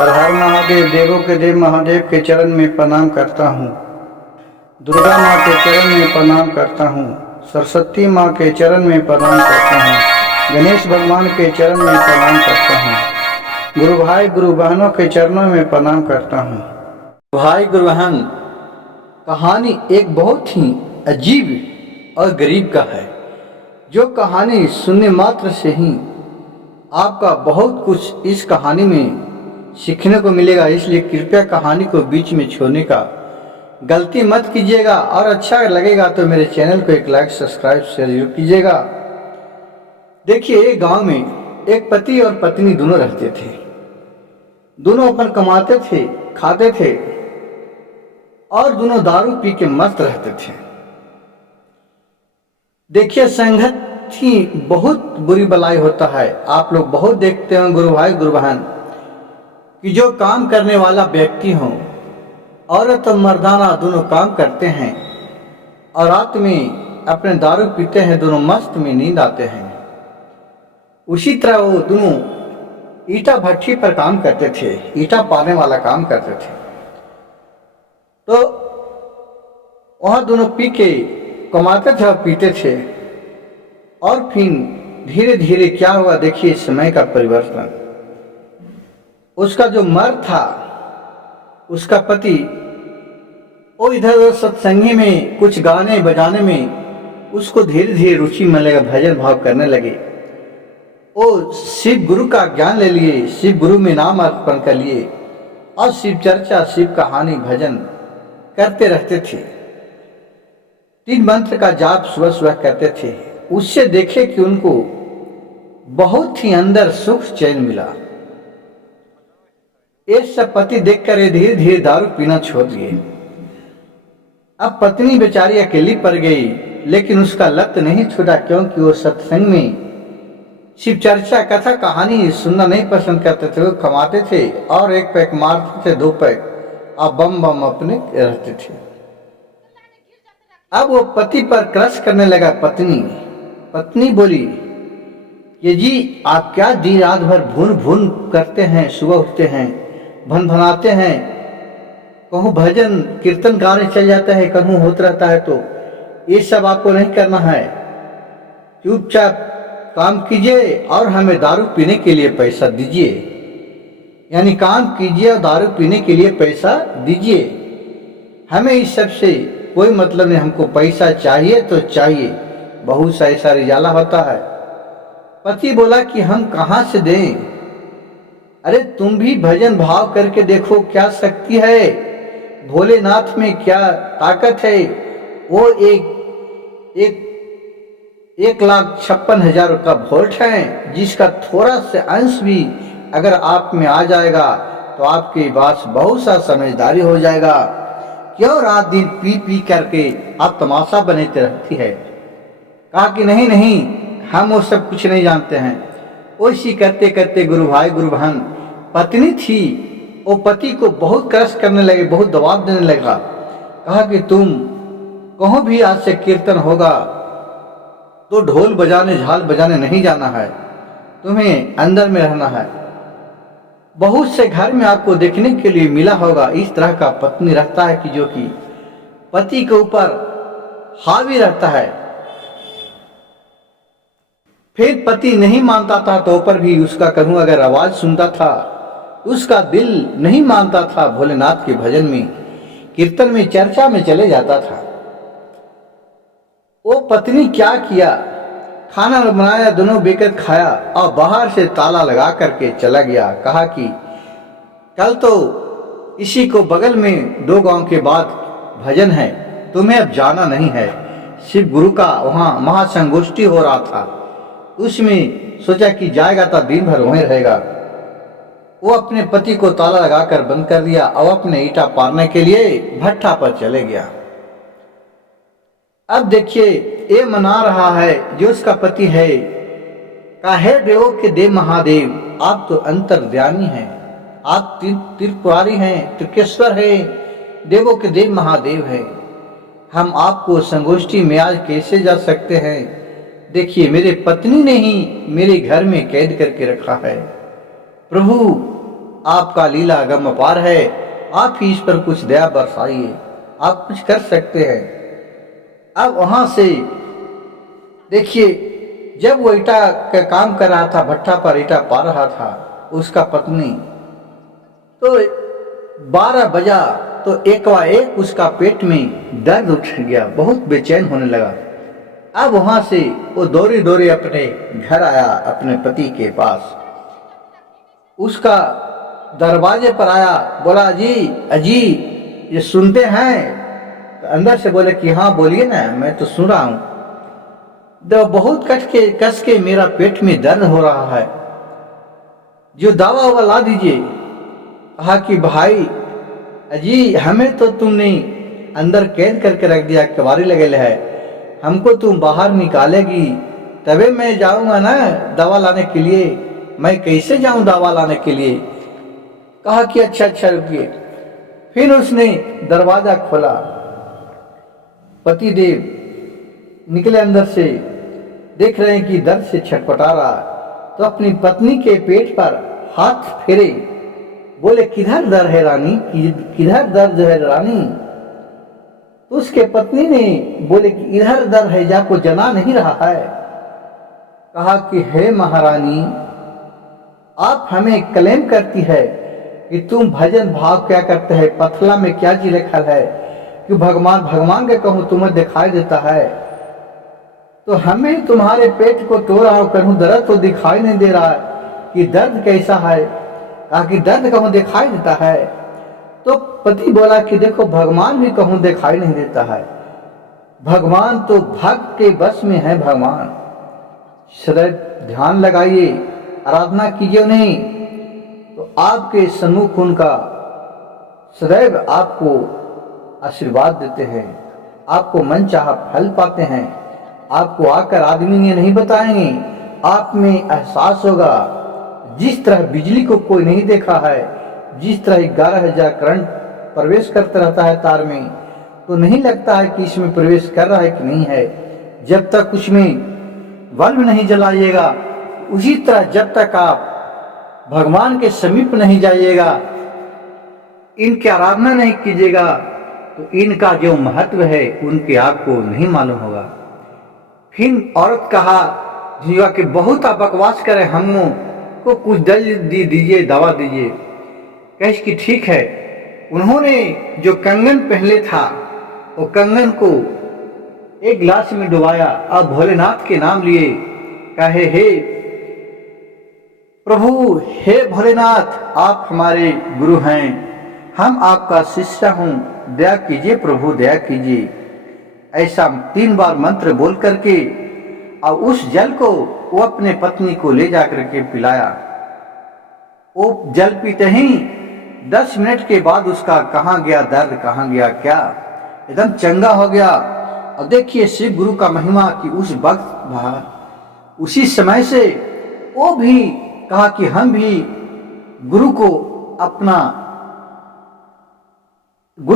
हर हर महादेव। देवों के देव महादेव के चरण में प्रणाम करता हूँ। दुर्गा माँ के चरण में प्रणाम करता हूँ। सरस्वती माँ के चरण में प्रणाम करता हूँ। गणेश भगवान के चरण में प्रणाम करता हूँ। गुरु भाई गुरु बहनों के चरणों में प्रणाम करता हूँ। भाई गुरु बहन, कहानी एक बहुत ही अजीब और गरीब का है, जो कहानी सुनने मात्र से ही आपका बहुत कुछ इस कहानी में सीखने को मिलेगा। इसलिए कृपया कहानी को बीच में छोड़ने का गलती मत कीजिएगा, और अच्छा लगेगा तो मेरे चैनल को एक लाइक सब्सक्राइब शेयर जरूर कीजिएगा। देखिए, एक गांव में एक पति और पत्नी दोनों रहते थे। दोनों अपन कमाते थे, खाते थे और दोनों दारू पी के मस्त रहते थे। देखिए, संगत ही बहुत बुरी बलाई होता है। आप लोग बहुत देखते हैं गुरु भाई गुरु बहन कि जो काम करने वाला व्यक्ति हो, औरत और मर्दाना दोनों काम करते हैं और रात में अपने दारू पीते हैं, दोनों मस्त में नींद आते हैं। उसी तरह वो दोनों ईटा भट्टी पर काम करते थे, ईटा पाने वाला काम करते थे। तो वहां दोनों पी के कमाते थे और पीते थे। और फिर धीरे धीरे क्या हुआ, देखिए समय का परिवर्तन। उसका जो मर्द था, उसका पति, वो इधर उधर सत्संगी में कुछ गाने बजाने में उसको धीरे धीरे रुचि मिलने लगा, भजन भाव करने लगे। वो शिव गुरु का ज्ञान ले लिए, शिव गुरु में नाम अर्पण कर लिए और शिव चर्चा, शिव कहानी, भजन करते रहते थे। 3 मंत्र का जाप सुबह सुबह करते थे। उससे देखे कि उनको बहुत ही अंदर सुख चैन मिला। ये सब पति देखकर धीरे धीरे दारू पीना छोड़ दिए। अब पत्नी बेचारी अकेली पड़ गई, लेकिन उसका लत नहीं छूटा, क्योंकि वो सत्संग में शिव चर्चा, कथा, कहानी सुनना नहीं पसंद करते थे। वो कमाते थे और 1 पैक मारते थे, 2 पैक, और बम बम अपने रहते थे। अब वो पति पर क्रश करने लगा। पत्नी बोली, ये जी आप क्या दिन रात भर भून भून करते हैं, सुबह उठते हैं, भन भनाते हैं, कहूँ भजन कीर्तन गाने चल जाता है, कहूँ होता रहता है, तो ये सब आपको नहीं करना है। चुपचाप काम कीजिए और हमें दारू पीने के लिए पैसा दीजिए। यानी काम कीजिए और दारू पीने के लिए पैसा दीजिए। हमें इस सब से कोई मतलब नहीं, हमको पैसा चाहिए तो चाहिए। बहुत सा ऐसा रिजाला होता है। पति बोला कि हम कहाँ से दें? अरे तुम भी भजन भाव करके देखो, क्या शक्ति है, भोलेनाथ में क्या ताकत है। वो एक 1,56,000 का वोल्ट है, जिसका थोड़ा से अंश भी अगर आप में आ जाएगा तो आपके पास बहुत सा समझदारी हो जाएगा। क्यों रात दिन पी पी करके आप तमाशा बनाते रहती है? कहा कि नहीं नहीं, हम वो सब कुछ नहीं जानते हैं। वैसी करते करते गुरु भाई गुरु बहन, पत्नी थी, वो पति को बहुत क्रश करने लगे, बहुत दबाव देने लगा। कहा कि तुम कहीं भी आज से कीर्तन होगा तो ढोल बजाने, झाल बजाने नहीं जाना है, तुम्हें अंदर में रहना है। बहुत से घर में आपको देखने के लिए मिला होगा, इस तरह का पत्नी रहता है कि जो कि पति के ऊपर हावी रहता है। फिर पति नहीं मानता था तो ऊपर भी उसका कहूँ अगर आवाज सुनता था, उसका दिल नहीं मानता था। भोलेनाथ के भजन में, कीर्तन में, चर्चा में चले जाता था। वो पत्नी क्या किया, खाना बनाया, दोनों बेकर खाया और बाहर से ताला लगा करके चला गया। कहा कि कल तो इसी को बगल में 2 गांव के बाद भजन है, तुम्हें अब जाना नहीं है। शिव गुरु का वहां महासंगोष्ठी हो रहा था, उसमें सोचा कि जाएगा तो दिन भर वहीं रहेगा। वो अपने पति को ताला लगाकर बंद कर दिया और अपने ईटा पारने के लिए भट्ठा पर चले गया। अब देखिए, ये मना रहा है जो उसका पति है, काहे देवों के देव महादेव, आप तो अंतर्यामी हैं, आप त्रिपुरारी हैं, त्रिकेश्वर हैं, देवों के देव महादेव हैं। हम आपको संगोष्ठी में आज कैसे जा सकते हैं? देखिए, मेरे पत्नी ने ही मेरे घर में कैद करके रखा है। प्रभु आपका लीला गम अपार है, आप ही इस पर कुछ दया बरसाइए, आप कुछ कर सकते हैं। अब वहां से देखिए, जब वो ईटा का काम कर रहा था, भट्ठा पर ईटा पा रहा था, उसका पत्नी तो 12 बजा तो एक उसका पेट में दर्द उठ गया, बहुत बेचैन होने लगा। अब वहां से वो दौड़े दौड़े अपने घर आया, अपने पति के पास। उसका दरवाजे पर आया, बोला अजी अजी ये सुनते हैं? तो अंदर से बोले कि हाँ बोलिए ना, मैं तो सुन रहा हूं। तो बहुत कस के मेरा पेट में दर्द हो रहा है, जो दवा ववा ला दीजिए। कहा कि भाई अजी हमें तो तुमने अंदर कैद करके रख दिया, कबारी लगे है, हमको तुम बाहर निकालेगी तबे मैं जाऊंगा ना दवा लाने के लिए, मैं कैसे जाऊं दवा लाने के लिए? कहा कि अच्छा रुकिए। फिर उसने दरवाजा खोला, पतिदेव निकले अंदर से, देख रहे हैं कि दर्द से छटपटा रहा, तो अपनी पत्नी के पेट पर हाथ फेरे, बोले किधर दर्द है रानी, किधर दर्द है रानी? तो उसके पत्नी ने बोले कि इधर दर्द है, जाको जना नहीं रहा है। कहा कि हे महारानी, आप हमें क्लेम करती है कि तुम भजन भाव क्या करते हैं, पथला में क्या जी लिखा है कि भगवान के कहूँ तुम्हें दिखाई देता है, तो हमें तुम्हारे पेट को तो रहा हूं, कहूँ दर्द तो दिखाई नहीं दे रहा है कि दर्द कैसा है। कहा कि दर्द कहूँ दिखाई देता है। तो पति बोला कि देखो भगवान भी कहूँ दिखाई नहीं देता है, भगवान तो भक्त के बस में है। भगवान सदैव ध्यान लगाइए, आराधना कीजिए नहीं, तो आपके सन्मुख उनका सदैव आपको आशीर्वाद देते हैं, आपको मन चाहा फल पाते हैं। आपको आकर आदमी ने नहीं बताएंगे, आप में एहसास होगा। जिस तरह बिजली को कोई नहीं देखा है, जिस तरह 11,000 करंट प्रवेश करता रहता है तार में, तो नहीं लगता है कि इसमें प्रवेश कर रहा है कि नहीं है। जब तक उसमें बल्ब नहीं जलाइएगा, उसी तरह जब तक आप भगवान के समीप नहीं जाइएगा, इनकी आराधना नहीं कीजिएगा, तो इनका जो महत्व है उनके आपको नहीं मालूम होगा। फिर औरत कहा जीवा कि बहुत आप बकवास करें, हमको कुछ दल दीजिए, दवा दीजिए। कहे कि ठीक है। उन्होंने जो कंगन पहले था, वो कंगन को एक गिलास में डुबाया, अब भोलेनाथ के नाम लिए, कहे हे प्रभु, हे भोलेनाथ, आप हमारे गुरु हैं, हम आपका शिष्य हूं, दया कीजिए प्रभु, दया कीजिए। ऐसा 3 बार मंत्र बोल करके और उस जल को वो अपने पत्नी को ले जाकर के पिलाया। वो जल पीते ही 10 मिनट के बाद उसका कहाँ गया दर्द, कहाँ गया क्या, एकदम चंगा हो गया। और देखिए शिव गुरु का महिमा कि उस वक्त उसी समय से वो भी कहा कि हम भी गुरु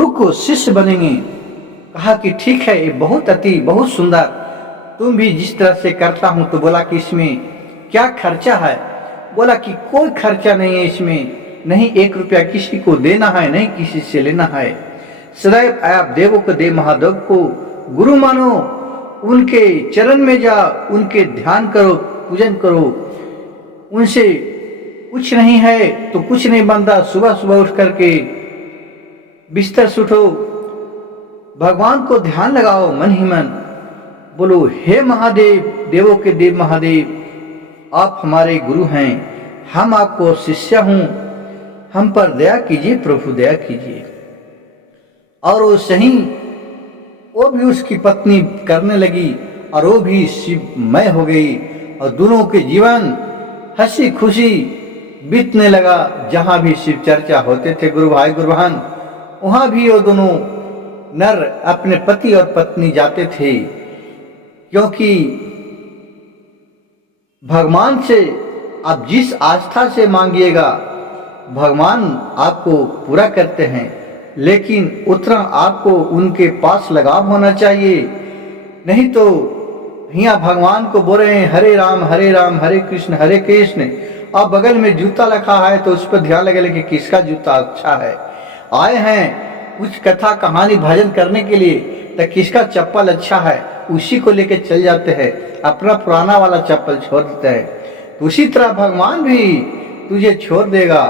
को शिष्य बनेंगे। कहा कि ठीक है, ये बहुत सुंदर, तुम भी जिस तरह से करता हूं। तो बोला कि इसमें क्या खर्चा है? बोला कि कोई खर्चा नहीं है इसमें, नहीं 1 रुपया किसी को देना है, नहीं किसी से लेना है। सदैव आप देवों को देव महादेव को गुरु मानो, उनके चरण में जा, उनके ध्यान करो, पूजन करो। उनसे कुछ नहीं है तो कुछ नहीं बनता। सुबह सुबह उठ करके बिस्तर से उठो, भगवान को ध्यान लगाओ मन ही मन, बोलो हे महादेव, देवों के देव महादेव, आप हमारे गुरु हैं, हम आपको शिष्य हूं, हम पर दया कीजिए प्रभु, दया कीजिए। और वो सही वो भी उसकी पत्नी करने लगी और वो भी शिवमय हो गई और दोनों के जीवन हंसी खुशी बीतने लगा। जहां भी शिव चर्चा होते थे गुरु भाई गुरु बहन, वहां भी वो दोनों नर अपने पति और पत्नी जाते थे, क्योंकि भगवान से आप जिस आस्था से मांगिएगा भगवान आपको पूरा करते हैं, लेकिन उतना आपको उनके पास लगाव होना चाहिए। नहीं तो यहाँ भगवान को बोल रहे हैं हरे राम हरे कृष्ण हरे कृष्ण, और बगल में जूता रखा है तो उस पर ध्यान लगे कि किसका जूता अच्छा है। आए हैं कुछ कथा कहानी भजन करने के लिए तो किसका चप्पल अच्छा है उसी को लेके चल जाते हैं, अपना पुराना वाला चप्पल छोड़ देते हैं। तो उसी तरह भगवान भी तुझे छोड़ देगा।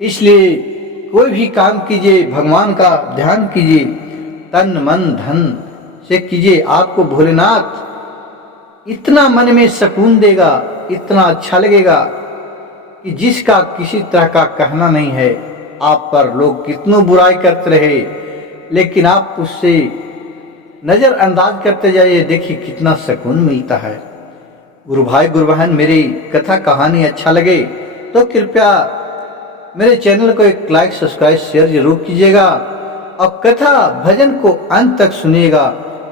इसलिए कोई भी काम कीजिए, भगवान का ध्यान कीजिए, तन मन धन से कीजिए। आपको भोलेनाथ इतना मन में सुकून देगा, इतना अच्छा लगेगा कि जिसका किसी तरह का कहना नहीं है। आप पर लोग कितनों बुराई करते रहे, लेकिन आप उससे नजरअंदाज करते जाइए, देखिए कितना सुकून मिलता है। गुरु भाई गुरु बहन, मेरी कथा कहानी अच्छा लगे तो कृपया मेरे चैनल को एक लाइक सब्सक्राइब शेयर जरूर कीजिएगा और कथा भजन को अंत तक सुनिएगा।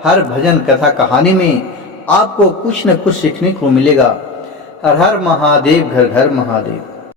हर भजन कथा कहानी में आपको कुछ न कुछ सीखने को मिलेगा। हर हर महादेव, घर घर महादेव।